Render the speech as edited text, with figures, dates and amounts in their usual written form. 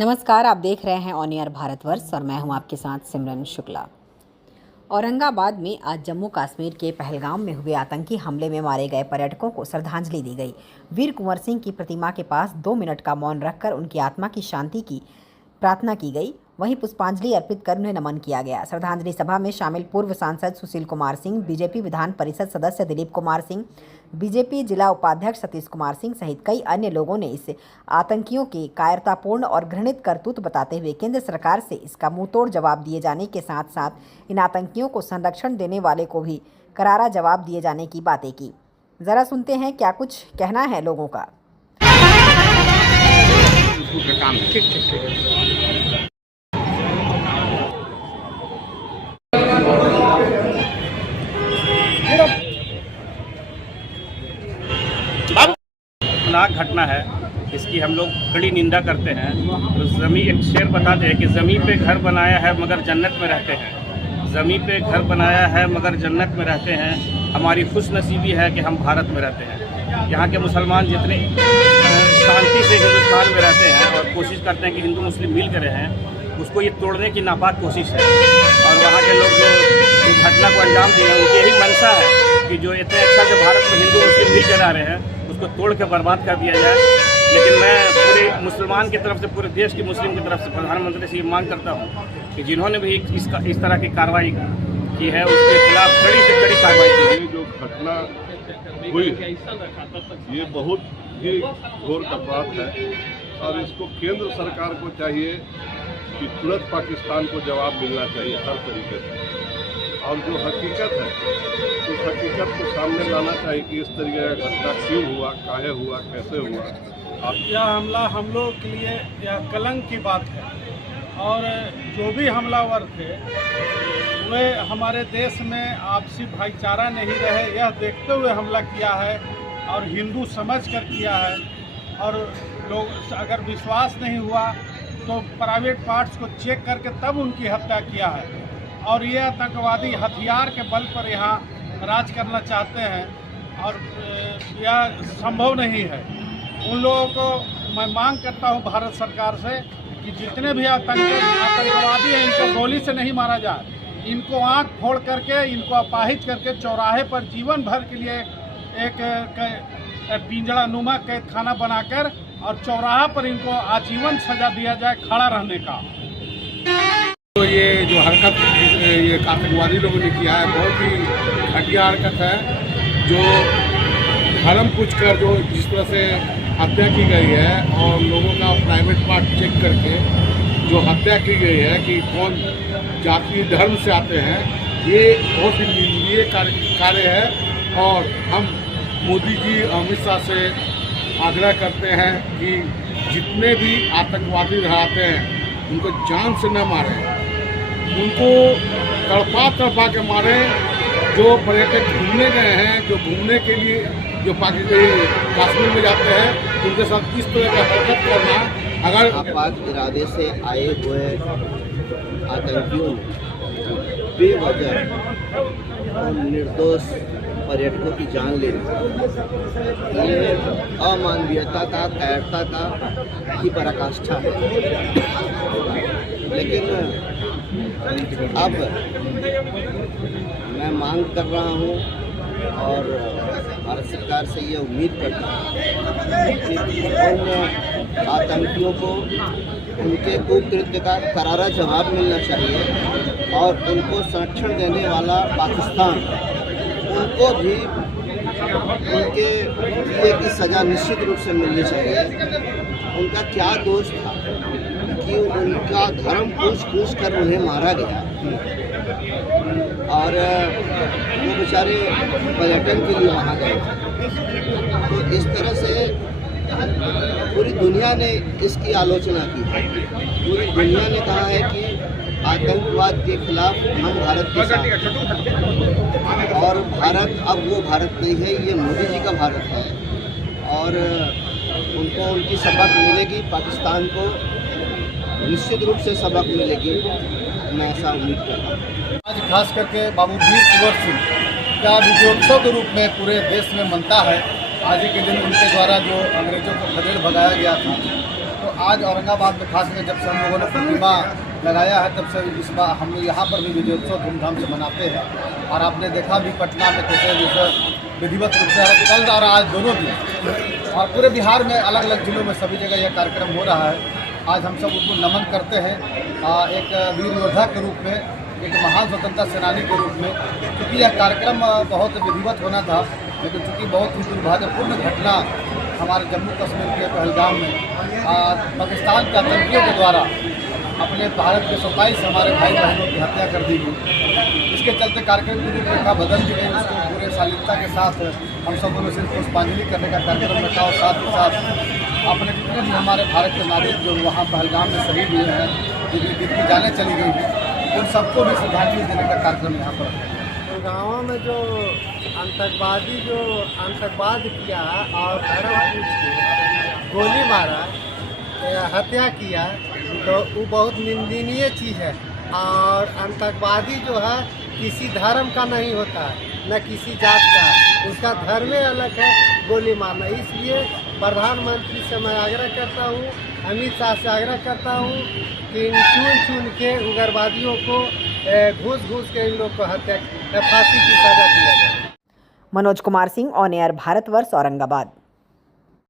नमस्कार, आप देख रहे हैं ऑन एयर भारतवर्ष और मैं हूं आपके साथ सिमरन शुक्ला। औरंगाबाद में आज जम्मू कश्मीर के पहलगाम में हुए आतंकी हमले में मारे गए पर्यटकों को श्रद्धांजलि दी गई। वीर कुंवर सिंह की प्रतिमा के पास 2 मिनट का मौन रखकर उनकी आत्मा की शांति की प्रार्थना की गई। वहीं पुष्पांजलि अर्पित कर उन्हें नमन किया गया। श्रद्धांजलि सभा में शामिल पूर्व सांसद सुशील कुमार सिंह, बीजेपी विधान परिषद सदस्य दिलीप कुमार सिंह, बीजेपी जिला उपाध्यक्ष सतीश कुमार सिंह सहित कई अन्य लोगों ने इस आतंकियों के कायरतापूर्ण और घृणित करतूत बताते हुए केंद्र सरकार से इसका मुंहतोड़ जवाब दिए जाने के साथ साथ इन आतंकियों को संरक्षण देने वाले को भी करारा जवाब दिए जाने की बातें की। जरा सुनते हैं क्या कुछ कहना है लोगों का। खतरनाक घटना है, इसकी हम लोग कड़ी निंदा करते हैं। तो एक शेर बताते हैं कि ज़मीन पे घर बनाया है मगर जन्नत में रहते हैं। ज़मीन पे घर बनाया है मगर जन्नत में रहते हैं। हमारी खुशनसीबी है कि हम भारत में रहते हैं। यहाँ के मुसलमान जितने शांति से हिंदुस्तान में रहते हैं और कोशिश करते हैं कि हिंदू मुस्लिम मिल कर रहें, उसको ये तोड़ने की नापाक कोशिश है। और वहाँ के लोग जो घटना को अंजाम दिए हैं, उनकी यही मंशा है कि जो इतने अच्छा से भारत में हिंदू मुस्लिम मिल कर रह रहे हैं उसको तोड़ के बर्बाद कर दिया जाए। लेकिन मैं पूरे मुसलमान की तरफ से, पूरे देश के मुस्लिम की तरफ से प्रधानमंत्री से ये मांग करता हूँ कि जिन्होंने भी इस तरह की कार्रवाई की है उसके खिलाफ कड़ी से कड़ी कार्रवाई की है। जो घटना हुई ये बहुत ही घोर अपराध है और इसको केंद्र सरकार को चाहिए कि तुरंत पाकिस्तान को जवाब मिलना चाहिए हर तरीके से। और जो हकीकत है उस हकीकत को सामने लाना चाहिए कि इस तरीके का घटना क्यों हुआ, काहे हुआ, कैसे हुआ। यह हमला हम लोग के लिए यह कलंक की बात है और जो भी हमलावर थे वे हमारे देश में आपसी भाईचारा नहीं रहे, यह देखते हुए हमला किया है और हिंदू समझ कर किया है। और लोग अगर विश्वास नहीं हुआ तो प्राइवेट पार्ट्स को चेक करके तब उनकी हत्या किया है। और ये आतंकवादी हथियार के बल पर यहाँ राज करना चाहते हैं और यह संभव नहीं है। उन लोगों को मैं मांग करता हूँ भारत सरकार से कि जितने भी आतंकवादी हैं इनको गोली से नहीं मारा जाए, इनको आंख फोड़ करके, इनको अपाहिज करके चौराहे पर जीवन भर के लिए एक पिंजड़ा नुमा कैद खाना बनाकर और चौराहा पर इनको आजीवन सजा दिया जाए खड़ा रहने का। तो ये जो हरकत ये आतंकवादी लोगों ने किया है बहुत ही घटिया हरकत है। जो धर्म पूछकर जो जिस तरह से हत्या की गई है और लोगों का प्राइवेट पार्ट चेक करके जो हत्या की गई है कि कौन जाति धर्म से आते हैं, ये बहुत ही निंदनीय कार्य है। और हम मोदी जी, अमित शाह से आग्रह करते हैं कि जितने भी आतंकवादी रहते हैं उनको जान से न मारें, उनको तड़पा के मारे। जो पर्यटक घूमने गए हैं, जो घूमने के लिए जो कश्मीर में जाते हैं, उनके साथ किस तरह का हरकत करना, अगर आपात इरादे से आए हुए आतंकियों ने बेवजह और निर्दोष पर्यटकों की जान ले ली, ये अमानवीयता का, कायरता का ही पराकाष्ठा है। लेकिन अब मैं मांग कर रहा हूँ और भारत सरकार से ये उम्मीद करता हूँ कि उन आतंकियों को उनके कुकृत्य का करारा जवाब मिलना चाहिए और उनको संरक्षण देने वाला पाकिस्तान, उनको भी उनके लिए की सज़ा निश्चित रूप से मिलनी चाहिए। उनका क्या दोष था कि उनका धर्म पूछ कर उन्हें मारा गया और वो बेचारे पर्यटन के लिए वहाँ गए थे। तो इस तरह से पूरी दुनिया ने इसकी आलोचना की है। पूरी दुनिया ने कहा है कि आतंकवाद के खिलाफ हम भारत के साथ हैं। और भारत अब वो भारत नहीं है, ये मोदी जी का भारत है और उनको उनकी सबक मिलेगी, पाकिस्तान को निश्चित रूप से सबक मिलेगी, मैं ऐसा उम्मीद करता हूँ। आज खास करके बाबू वीर कुंवर सिंह का विजयोत्सव के रूप में पूरे देश में मनता है। आज ही के दिन उनके द्वारा जो अंग्रेजों को खदेड़ भगाया गया था, तो आज औरंगाबाद में खासकर जब से हम लोगों ने प्रतिमा लगाया है तब से इस बार हम लोग यहाँ पर भी विजयोत्सव धूमधाम से मनाते हैं। और आपने देखा भी पटना में कैसे जैसे विधिवत रूप से कल और आज दोनों दिन और पूरे बिहार में अलग अलग जिलों में सभी जगह यह कार्यक्रम हो रहा है। आज हम सब उनको नमन करते हैं एक वीर योद्धा के रूप में, एक महान स्वतंत्रता सेनानी के रूप में। क्योंकि यह कार्यक्रम बहुत विधिवत होना था, लेकिन चूँकि बहुत ही दुर्भाग्यपूर्ण घटना हमारे जम्मू कश्मीर के पहलगाम में पाकिस्तान के आतंकियों के द्वारा अपने भारत के 27 हमारे भाई बहनों की हत्या कर दी गई। इसके चलते कार्यक्रम की रूपरेखा बदल दी गई। उसको पूरे शालीनता के साथ हम सबों ने सिर्फ पुष्पांजलि करने का कार्यक्रम रखा और साथ ही साथ अपने जितने भी हमारे भारत के नागरिक जो वहाँ पहलगाम में शहीद हुए हैं, जिनकी जानें चली गई हैं, उन सबको भी श्रद्धांजलि देने का कार्यक्रम यहाँ पर है। गाँव में जो आतंकवाद किया और धर्म पूछ के गोली मारा, हत्या किया, तो वो बहुत निंदनीय चीज़ है। और आतंकवादी जो है किसी धर्म का नहीं होता, न किसी जात का, उसका धर्म अलग है गोली मारना। इसलिए प्रधानमंत्री से मैं आग्रह करता हूँ, अमित शाह से आग्रह करता हूँ कि चुन के उग्रवादियों को घूस के इन लोग को हत्या फांसी की सजा दिया जाए। Manoj Kumar Singh, on air Bharatvarsh, Aurangabad.